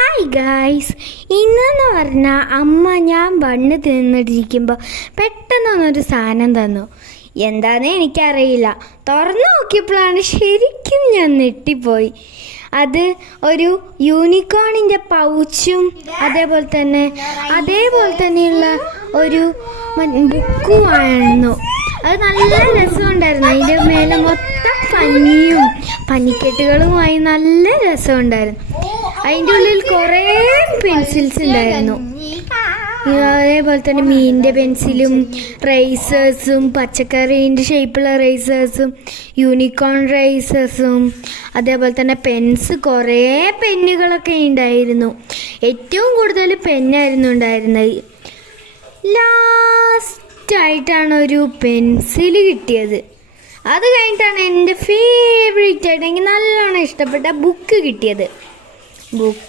Hi guys, ഇന്നെന്ന് പറഞ്ഞാൽ അമ്മ ഞാൻ ബണ്ണ് തിന്നിട്ടിരിക്കുമ്പോൾ പെട്ടെന്നൊന്നൊരു സാധനം തന്നു. എന്താണെന്ന് എനിക്കറിയില്ല. തുറന്നു നോക്കിയപ്പോഴാണ് ശരിക്കും ഞാൻ ഞെട്ടിപ്പോയി. അത് ഒരു യൂണിക്കോണിൻ്റെ പൗച്ചും അതേപോലെ തന്നെയുള്ള ഒരു ബുക്കുമായിരുന്നു. അത് നല്ല രസമുണ്ടായിരുന്നു. അതിൻ്റെ മേലെ മൊത്തം പനിക്കെട്ടുകളുമായി നല്ല രസമുണ്ടായിരുന്നു. അതിൻ്റെ ഉള്ളിൽ കുറേ പെൻസിൽസ് ഉണ്ടായിരുന്നു. അതേപോലെ തന്നെ മീനിൻ്റെ പെൻസിലും റൈസേഴ്സും പച്ചക്കറീൻ്റെ ഷേപ്പുള്ള റൈസേഴ്സും യൂണിക്കോൺ റൈസേഴ്സും അതേപോലെ തന്നെ കുറേ പെന്നുകളൊക്കെ ഉണ്ടായിരുന്നു. ഏറ്റവും കൂടുതൽ പെന്നായിരുന്നു ഉണ്ടായിരുന്നത്. ലാസ്റ്റായിട്ടാണ് ഒരു പെൻസിൽ കിട്ടിയത്. അത് കഴിഞ്ഞിട്ടാണ് എൻ്റെ ഫേവറേറ്റ് ആയിട്ട് എനിക്ക് നല്ലോണം ഇഷ്ടപ്പെട്ട ബുക്ക് കിട്ടിയത്.